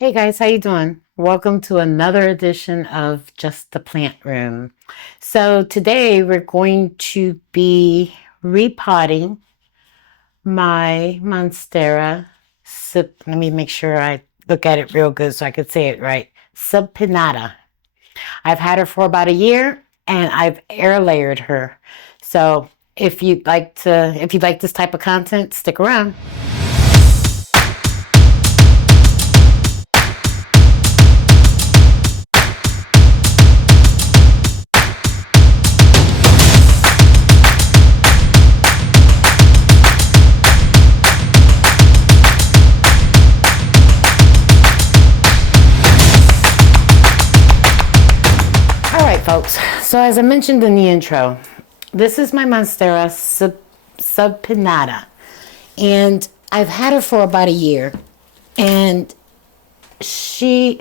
Hey guys, how you doing? Welcome to another edition of Just the Plant Room. So today we're going to be repotting my Monstera. Let me make sure I look at it real good so I could say it right. Sempenata. I've had her for about a year and I've air layered her. So if you'd like this type of content, stick around. All right, folks. So as I mentioned in the intro, this is my Monstera subpinata, and I've had her for about a year, and she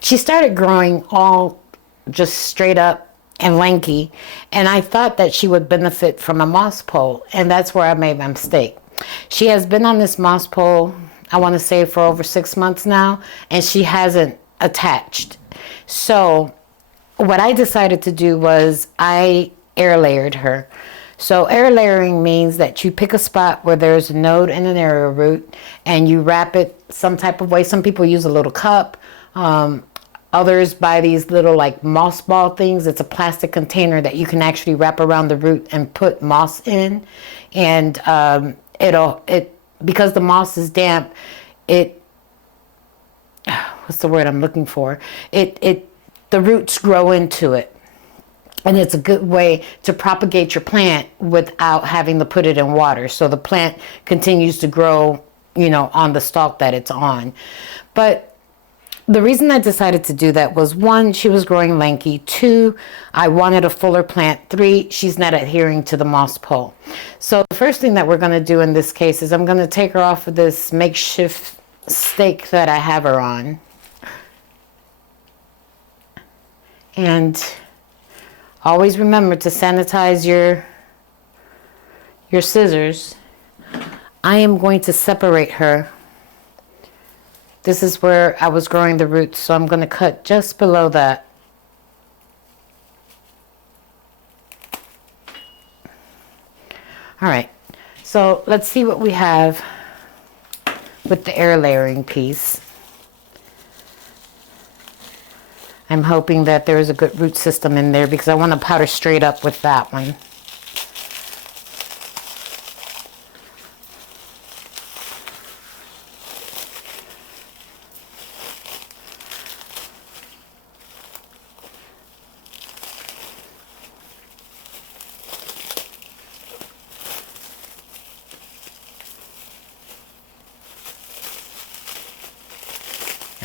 started growing all just straight up and lanky, and I thought that she would benefit from a moss pole, and that's where I made my mistake. She has been on this moss pole, I want to say, for over 6 months now, and she hasn't attached. So what I decided to do was I air layered her. So air layering means that you pick a spot where there's a node and an area root and you wrap it some type of way. Some people use a little cup. Others buy these little like moss ball things. It's a plastic container that you can actually wrap around the root and put moss in. And because the moss is damp, it, what's the word I'm looking for? The roots grow into it. And it's a good way to propagate your plant without having to put it in water. So the plant continues to grow, on the stalk that it's on. But the reason I decided to do that was, one, she was growing lanky. Two, I wanted a fuller plant. Three, she's not adhering to the moss pole. So the first thing that we're going to do in this case is I'm going to take her off of this makeshift stake that I have her on. And always remember to sanitize your scissors. I am going to separate her. This is where I was growing the roots, so I'm going to cut just below that. All right, so let's see what we have with the air layering piece. I'm hoping that there is a good root system in there because I want to powder straight up with that one.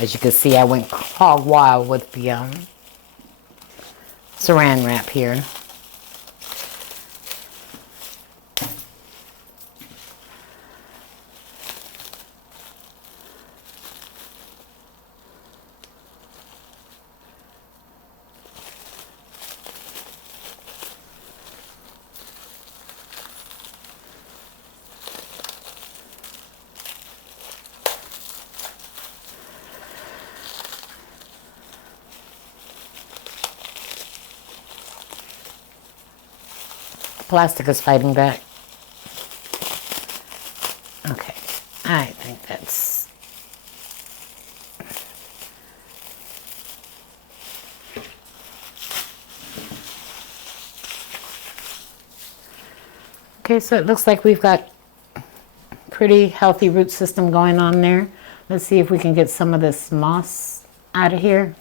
As you can see, I went hog wild with the saran wrap here. Plastic is fighting back. Okay, I think that's... Okay, so it looks like we've got pretty healthy root system going on there. Let's see if we can get some of this moss out of here.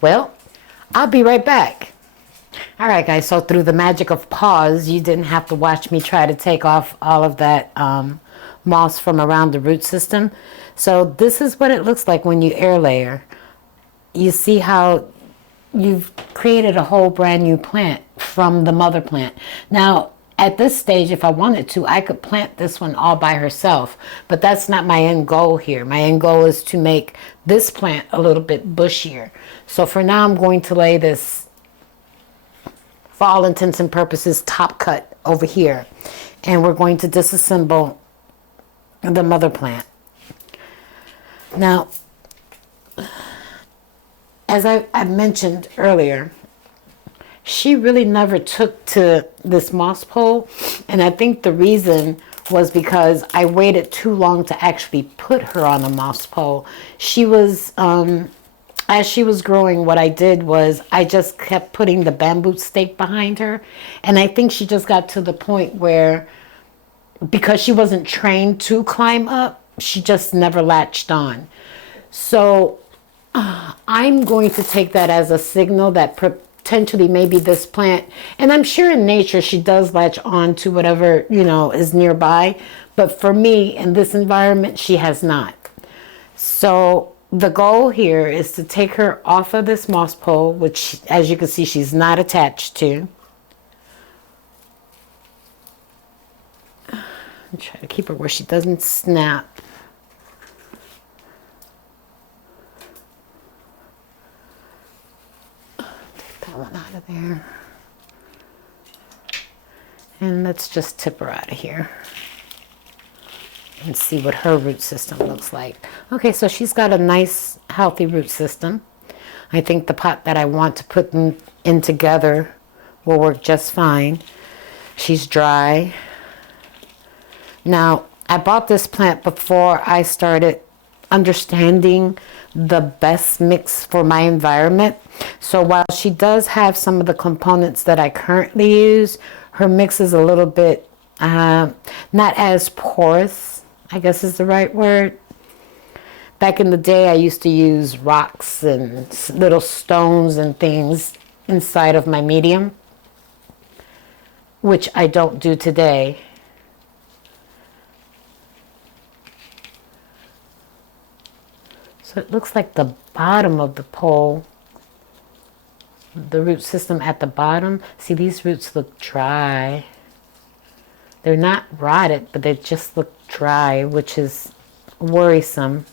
Well, I'll be right back. All right, guys, so through the magic of pause, you didn't have to watch me try to take off all of that moss from around the root system. So this is what it looks like when you air layer. You see how you've created a whole brand new plant from the mother plant. Now, at this stage, if I wanted to, I could plant this one all by herself, but that's not my end goal here. My end goal is to make this plant a little bit bushier. So for now, I'm going to lay this, for all intents and purposes, top cut over here. And we're going to disassemble the mother plant. Now, as I mentioned earlier, she really never took to this moss pole, and I think the reason was because I waited too long to actually put her on a moss pole. She was, as she was growing, what I did was I just kept putting the bamboo stake behind her, and I think she just got to the point where, because she wasn't trained to climb up, she just never latched on. So I'm going to take that as a signal that potentially maybe this plant, and I'm sure in nature she does latch on to whatever, you know, is nearby, but for me in this environment she has not. So the goal here is to take her off of this moss pole, which as you can see she's not attached to. I'm trying to keep her where she doesn't snap. That one out of there, and let's just tip her out of here and see what her root system looks like. Okay, so she's got a nice healthy root system. I think the pot that I want to put them in together will work just fine. She's dry. Now, I bought this plant before I started understanding the best mix for my environment. So while she does have some of the components that I currently use, her mix is a little bit not as porous, I guess is the right word. Back in the day, I used to use rocks and little stones and things inside of my medium, which I don't do today. So it looks like the bottom of the pole, the root system at the bottom. See, these roots look dry. They're not rotted, but they just look dry, which is worrisome.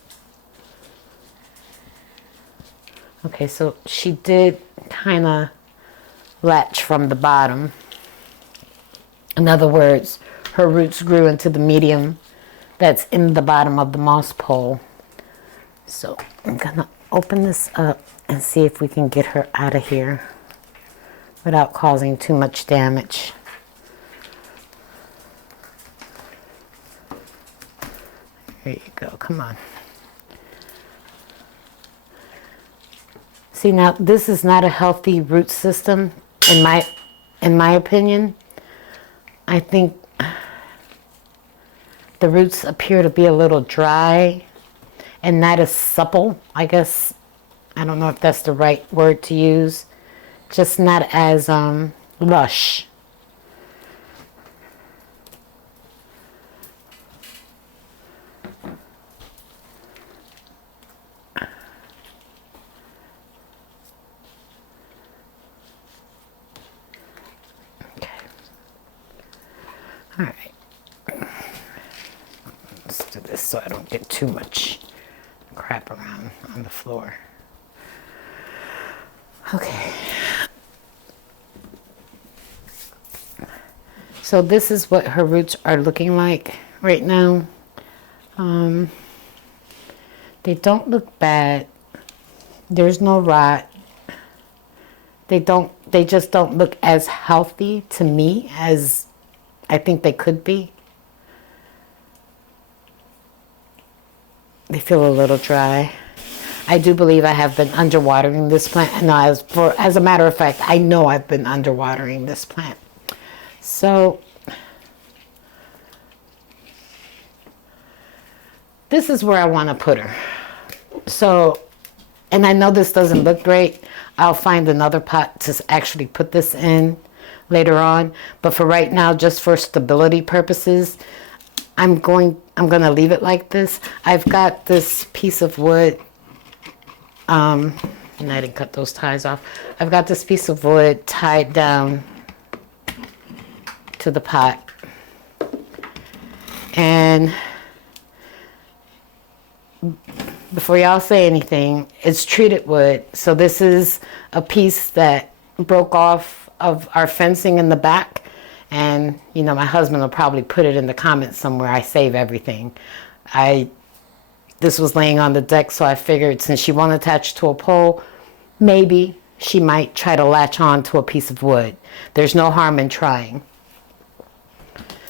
Okay, so she did kind of latch from the bottom. In other words, her roots grew into the medium that's in the bottom of the moss pole. So I'm gonna open this up and see if we can get her out of here without causing too much damage. There you go, come on. See, now this is not a healthy root system in my opinion. I think the roots appear to be a little dry and not as supple, I guess. I don't know if that's the right word to use. Just not as lush. Okay. All right. Let's do this so I don't get too much crap around on the floor. Okay. So this is what her roots are looking like right now. They don't look bad. There's no rot. They just don't look as healthy to me as I think they could be. They feel a little dry. I do believe I have been underwatering this plant. No, as a matter of fact, I know I've been underwatering this plant. So this is where I want to put her. So, and I know this doesn't look great. I'll find another pot to actually put this in later on. But for right now, just for stability purposes, I'm going to leave it like this. I've got this piece of wood, and I didn't cut those ties off. I've got this piece of wood tied down to the pot. And before y'all say anything, it's treated wood. So this is a piece that broke off of our fencing in the back. And, you know, my husband will probably put it in the comments somewhere. I save everything. This was laying on the deck, so I figured since she won't attach to a pole, maybe she might try to latch on to a piece of wood. There's no harm in trying.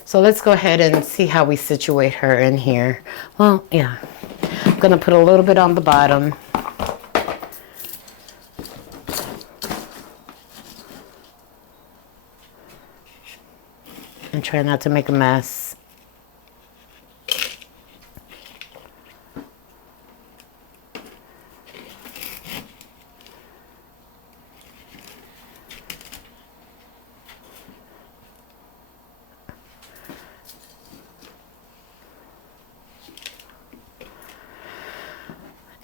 So let's go ahead and see how we situate her in here. Well, yeah. I'm going to put a little bit on the bottom. And try not to make a mess.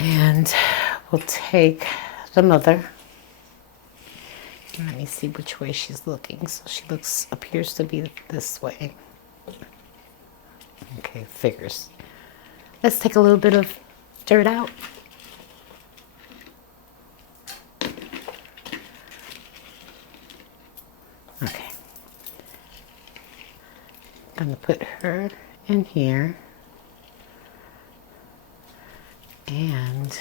And we'll take the mother. Let me see which way she's looking. So she appears to be this way. Okay, figures. Let's take a little bit of dirt out. Okay. I'm gonna put her in here. And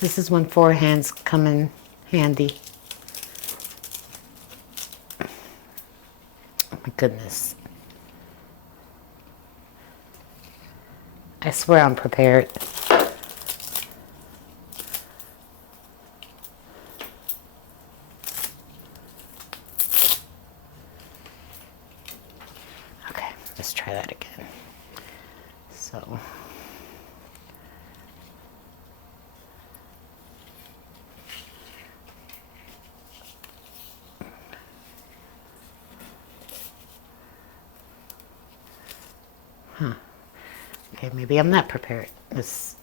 this is when four hands come in handy. Oh my goodness. I swear I'm prepared. Okay, let's try that again. So. Okay, maybe I'm not prepared. Let's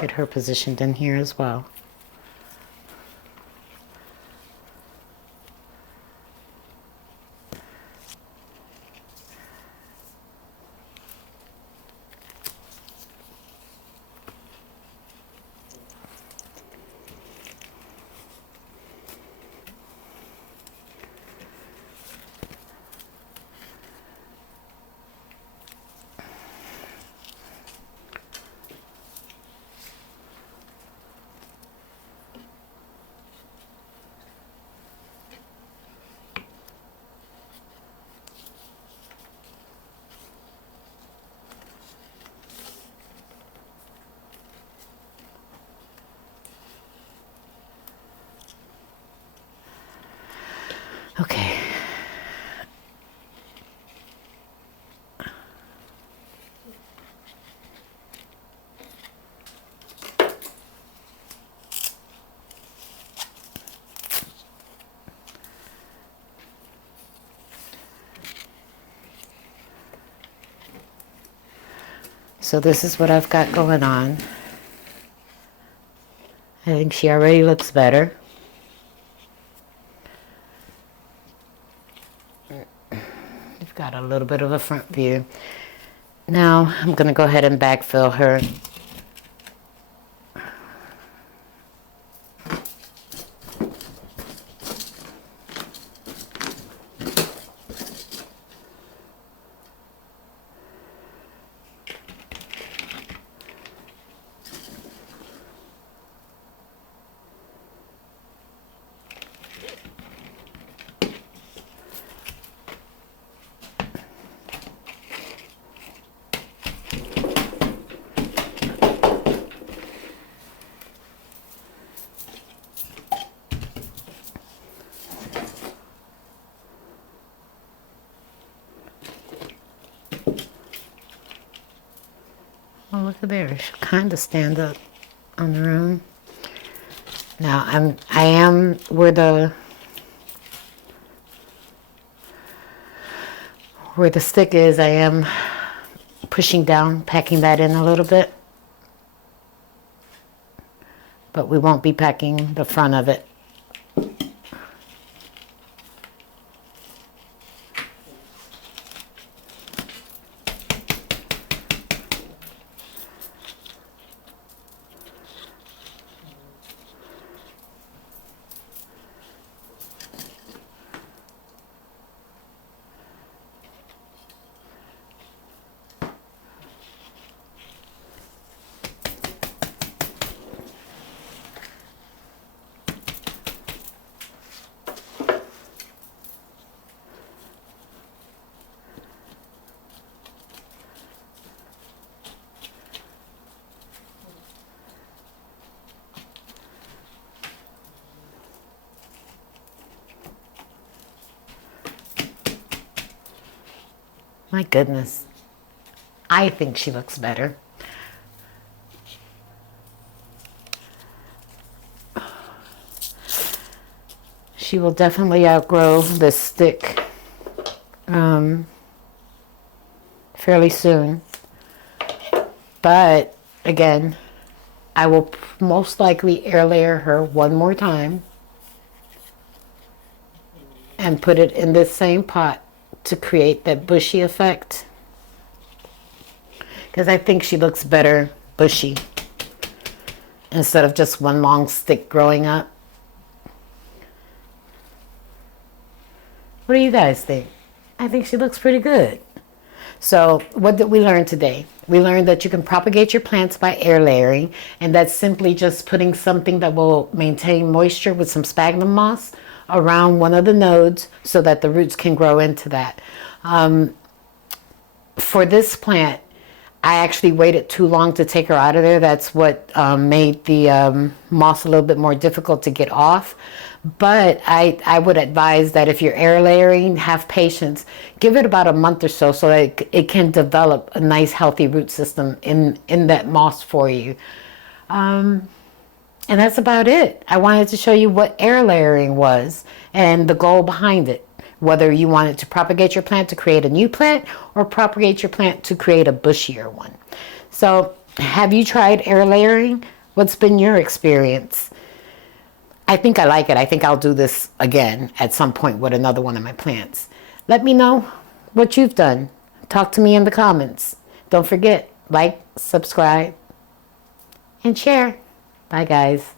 get her positioned in here as well. Okay. So this is what I've got going on. I think she already looks better. We've got a little bit of a front view. Now I'm going to go ahead and backfill her. Oh, look at there. She'll kind of stand up on her own. Now I am where the stick is, I am pushing down, packing that in a little bit. But we won't be packing the front of it. My goodness. I think she looks better. She will definitely outgrow this stick fairly soon. But again, I will most likely air layer her one more time and put it in this same pot to create that bushy effect. Because I think she looks better bushy instead of just one long stick growing up. What do you guys think? I think she looks pretty good. So what did we learn today? We learned that you can propagate your plants by air layering, and that's simply just putting something that will maintain moisture with some sphagnum moss around one of the nodes so that the roots can grow into that. For this plant, I actually waited too long to take her out of there. That's what made the moss a little bit more difficult to get off. But I would advise that if you're air layering, have patience. Give it about a month or so that it can develop a nice healthy root system in that moss for you. And that's about it. I wanted to show you what air layering was and the goal behind it. Whether you wanted to propagate your plant to create a new plant or propagate your plant to create a bushier one. So have you tried air layering? What's been your experience? I think I like it. I think I'll do this again at some point with another one of my plants. Let me know what you've done. Talk to me in the comments. Don't forget, like, subscribe, and share. Bye, guys.